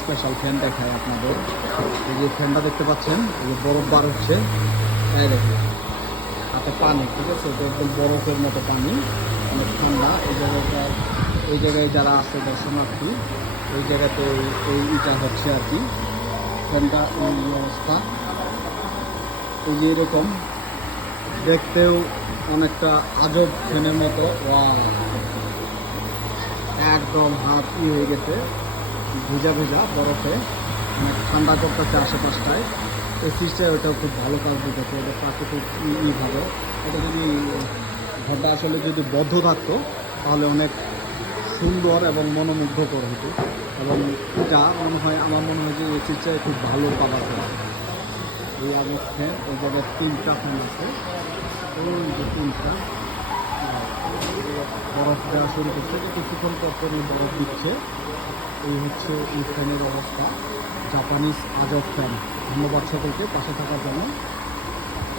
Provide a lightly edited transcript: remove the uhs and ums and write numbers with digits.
Special fan দেখায় আপনাদের। এই যে ফ্যানটা দেখতে পাচ্ছেন, এই যে বরফ বার হচ্ছে, তাই দেখুন হাতে পানি, ঠিক আছে, এটা একদম বরফের মতো পানি, অনেক ঠান্ডা। এই জায়গায় যারা আছে দর্শনার্থী, এই জায়গাতে এই ইটা হচ্ছে আর কি, ফ্যানটা এই অবস্থা। এই যে এরকম দেখতেও অনেকটা আজব ফ্যানের মতো। একদম হাত হয়ে গেছে, ভেজা ভেজা বরফে, অনেক ঠান্ডা করতেছে আশেপাশটায়। এই সিস্টেম ওটাও খুব ভালো কাজ দিতেছে, এটা প্রাকৃতিক ভাবে। এটা যদি ঘরটা আসলে যদি বদ্ধ থাকতো তাহলে অনেক সুন্দর এবং মনোমুগ্ধকর হতো। এবং এটা মনে হয়, আমার মনে হয় যে এই সিস্টেম খুব ভালো কাজ করে। এই অবস্থায় এই জায়গায় 3টা ফ্যান আছে, ওই যে 3টা বরফ দেওয়া শুরু করছে, যে কিছুক্ষণ পর পরই বরফ দিচ্ছে। এই হচ্ছে এই ফ্যানের অবস্থা, জাপানিজ আজব ফ্যান। ধন্যবাদ সকলকে পাশে থাকার জন্য।